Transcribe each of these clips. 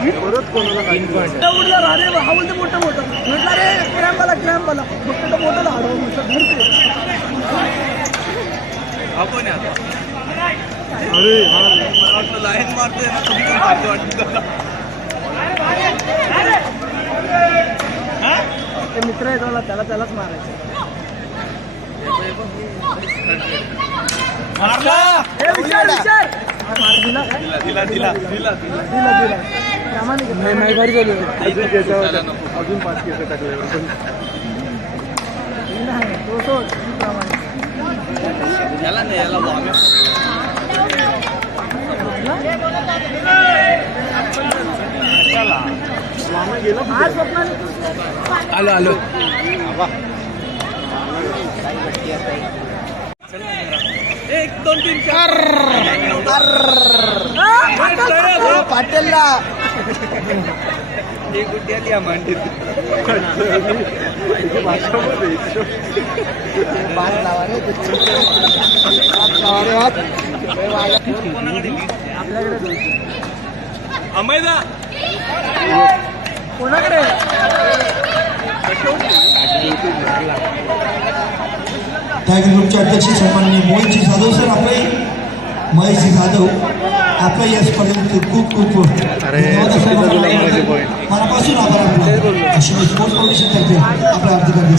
परत कोणाला काही उडला रा रे हा बोलते मोठं मोठं म्हटलं रे क्रॅम्प आला क्रॅम्प आला फक्त तो मोठं हाडव म्हटलं धरते अरे हा ते मित्र आहे त्याला त्याला त्यालाच मारायचं हे विचार विचार दिला काय? दिला. दिला दिला. प्रामाणिक आहे. अजून केसावर अजून पाच केस टाकल्यावर आलो आलो एक दोन तीन चार रे पाच लावा रे हात. लय वाया. कोणाकडे टायगर ग्रुपचे अध्यक्ष सन्माननीय मोहनजी जाधव सर आपले महेशजी जाधव आपल्या या स्पर्धेत खूप खूप अरे, धन्यवाद चुकीचं असं बोलला मला माझे point. मनापासून आभार आपला अशी स्पोर्ट्स फाउंडेशन तर्फे आपल्या हार्दिक हार्दिक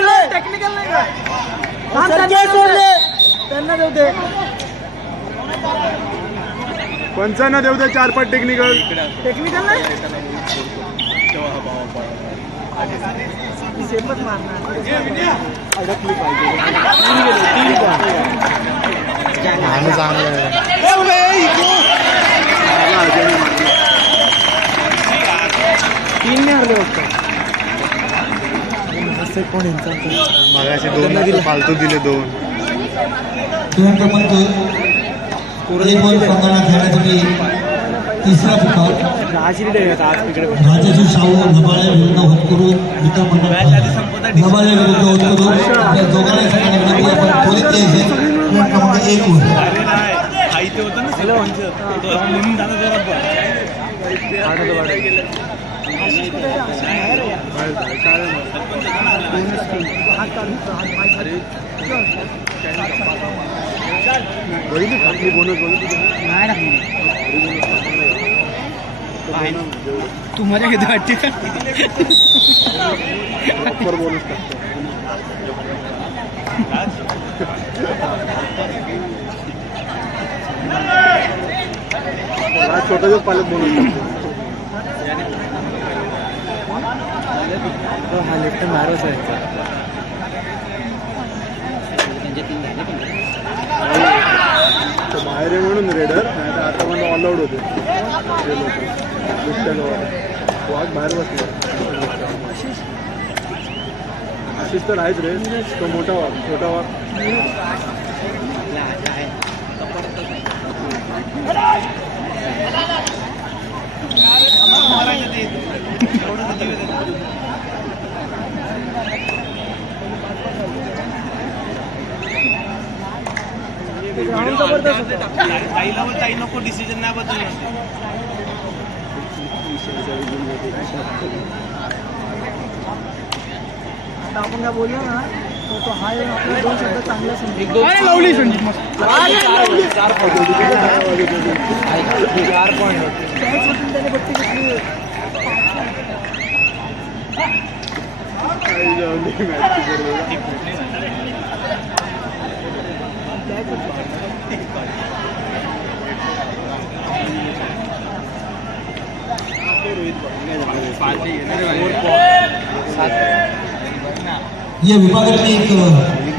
नाही टेक्निकल नाही? थांब, त्यांना देऊ दे. पंचांना देऊ दे चार पाच टेक्निकल टेक्निकल नाही? मारणार. अडकली पाहिजे मगाशी दोन फालतू दिले दोन दोन क्रमांक एक बॉल पंधरा खेळण्यासाठी तिसरा पुकार राजाची शाहू नबाळे विरुद्ध होतकरू मित्रमंडळ नबाळे विरुद्ध होतकरू आपल्या दोघांना सांगितलं की आपण खोलीत यायचे खेळ क्रमांक एक वर बघितली खाली बोनस बघितली तू मजा घेतो वाटते का प्रॉपर बोनस टाकतो हा छोटासाच पालक बोनस टाकतो हा लेफ्ट मारच तो बाहेर आहे म्हणून रेडर नाही आता पण ऑल आउट होते. ते लोक. वाघ बाहेर बसले. आशिष तर आहेच रे तो मोठा वाघ छोटा वाघ ताईला पण ताई नको डिसिजन नाही बदल आपण काय बोललो ना तर तो हा येऊन आपल्याला दोन शब्द चांगले समजेल लावली संजीत मस्त कॅच होती त्याने बत्ती घेतली काही जाऊन दे match ची बरोबर. कॅच होती या विभागातली एक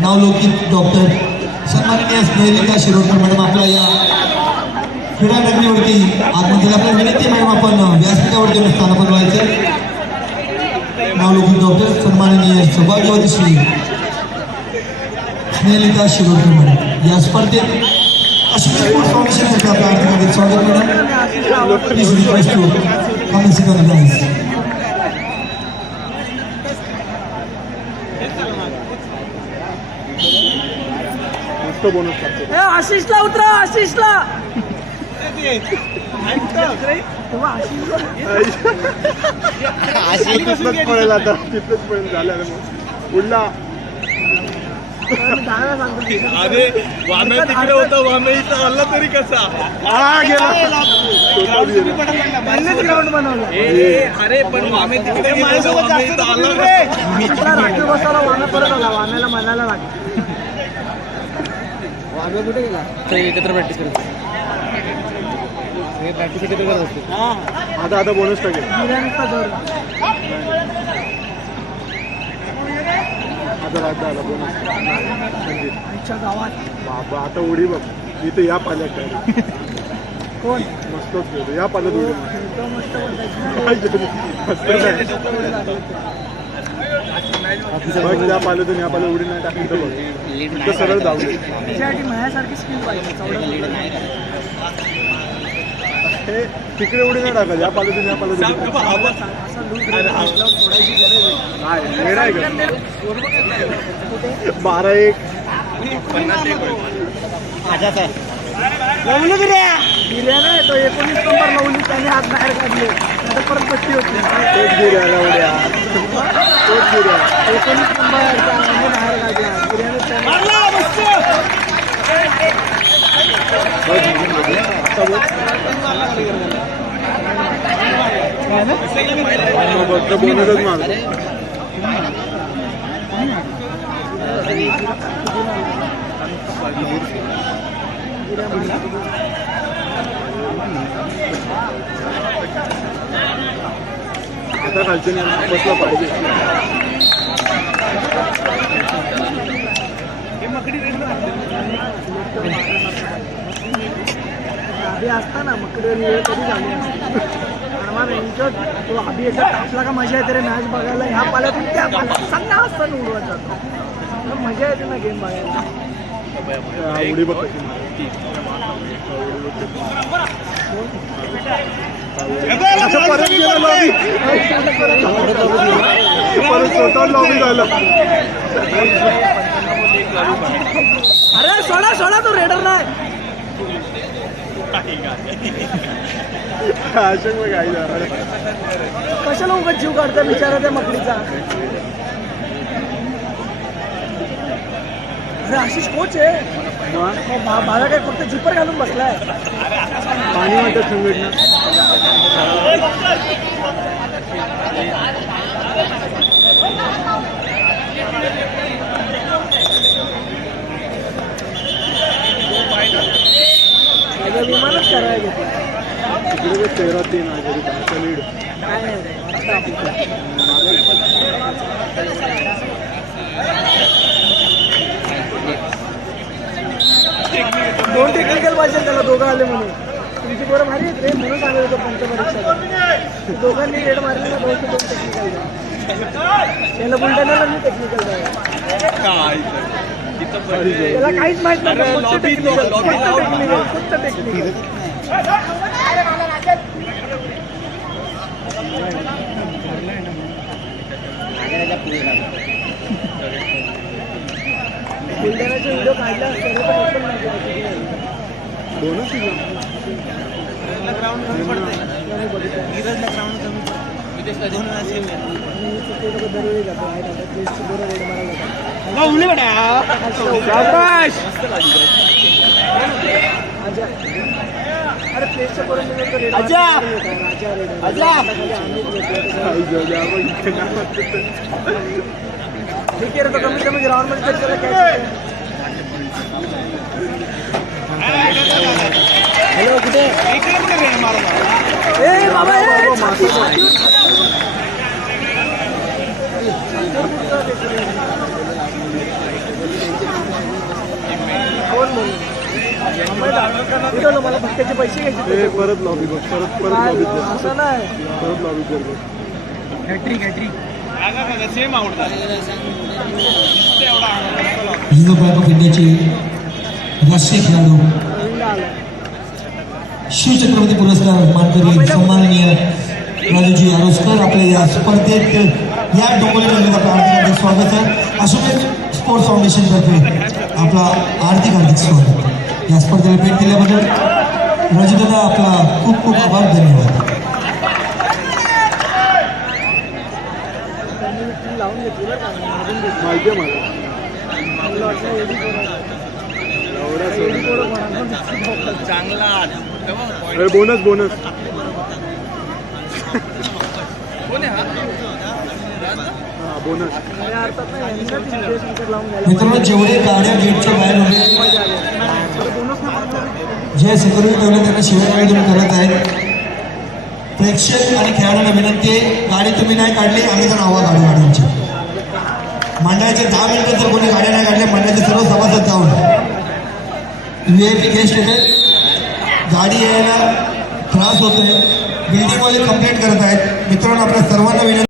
नावलौकिक डॉक्टर सन्माननीय स्नेहलिका शिरोडकर मॅडम आपल्या या क्रीडा नगरीवरती आत्महत्या आपल्या विनंती मॅडम आपण व्यासपीठावरती येऊन स्थानापन्न व्हायचं नावलौकिक डॉक्टर सन्माननीय सौभाग्यवती श्री स्नेहलिका शिरोडकर मॅडम या स्पर्धेत अश्विनी स्पोर्ट्स फाउंडेशन आपल्या आर्थिक स्वागत madam please request to come आशिषला उतरा आशिषला आशिष तिथलंच पळेल आता तिथलंच पळेल झालं उडला अरे वाम्या तिकडे होता वाम्या इथं आला तरी कसा? हा गेला. ग्राउंड बनवलं अरे पण वाम्या तिकडे वाम्या राखीव बसायला वाना परत आला वाण्याला म्हणायला लागला. वाघ कुठे गेला? एकत्र प्रॅक्टिस करत प्रॅक्टिस एकत्र करत असतो आता आता बोनस टाकेल. आला आमच्या गावात बाबा आता उडी बघ. इथे या पाल्यात काय कोण? मस्तच खेळतो. या पाल्यात उडी मार. खेळतो मस्त बोलतायची काय केलं? मस्त नाही. बघ या पाल्यातून या पाल्यात उडी नाही टाकली तर बघ. इथं सरळ धावली त्याच्यासाठी माझ्यासारखी स्किल पाहिजे. चौदा हे तिकडे उडी नाही टाकत या पाल्यातून या का? बारा एक. बिर्याणी आहे तो एकोणीस नंबर लावली त्याने हात बाहेर काढले. आता परत पट्टी होती. तोच गिऱ्याला उड्या तोच गिऱ्या एकोणीस नंबर त्याने बाहेर काढला. आता बघ फक्त बोनसच मागतो आता आधी असताना मकडे वेळ कधी झाली आम्हाला यांच्यात तो आधी एकदा टाकला का मजा येते रे मॅच बघायला? ह्या पाल्यातून त्या पाल्यात सगळा असताना उडवत जातो. तर मजा येते ना गेम बघायला. अरे सोडा सोडा तो रेडर नाही. अशोक मग झालं कशाला उगाच जीव काढता बिचारा त्या मकडीचा. अरे आशिष कोच आहे. भाला काय फक्त झिपर घालून बसलाय? पाणी म्हणतात संघटना त्याचं विमानच करायला घेतलं तिकडे तेरा तीन आहे लीड. काय दोन टेक्निकल पाहिजे त्याला दोघं आले म्हणून. तुमची बरं भारी आहेत रे म्हणून सांगत होतो पंचपरीक्षा दोघांनी रेड मारले ना दोन दोन टेक्निकल त्याला बुलढाण्याला मी टेक्निकल त्याला काहीच माहीत नाही फक्त टेक्निकल फक्त टेक्निकल बुलढाण्याचे व्हिडिओ काढले. दोनच सीझन त्याने बघितलं. आणि ते लोकं दरवेळी जातो आहे ना, त्या टेस्टची बरं रेड मारायला जातात. आजा. अरे ठीक आहे रे, तो कमीत कमी ग्राउंड तरी catch आहे. हॅलो कुठे ए बाबा ए, छाती. कोण का नाही? उठवलं, मला फक्त त्याचे पैसे घ्यायचे ए, परत लॉबी बघ परत परत काय? लॉबी बघ असं नाही परत लॉबी बघ रिझर्व्ह बँक ऑफ इंडियाचे राष्ट्रीय खेळाडू. रवींद्र आला पुरस्कार मानकरी सन्माननीय राजूजी आरोस्कर आपल्या या स्पर्धेत या डोंगरी नगरीत आपलं स्वागत आहे. अशोक स्पोर्ट्स फाउंडेशनतर्फे आपला हार्दिक हार्दिक स्वागत. या स्पर्धेला भेट दिल्याबद्दल रजनीला आपला खूप खूप आभार धन्यवाद त्यांनी ती लावून घेतली माहिती आहे मला. अरे बोनस बोनस मित्रांनो जेवढे गाड्या गेटच्या बाहेर होते जे सिक्युरिटी ठेवले त्यांना तुम्ही करत आहेत. प्रेक्षक आणि खेळाडूंना विनंती आहे गाडी तुम्ही नाही काढली आम्ही तर हवा काढू गाड्यांची मंडळाचे दहा मिनिटं जर कोणी गाड्या नाही काढल्या मंडळाचे सर्व सभासद जाऊन. व्हीआयपी गेस्ट येते गाडी यायला त्रास होतोय. बिल्डिंगवाले कंप्लेंट करत आहेत. मित्रांनो आपल्या सर्वांना विनंती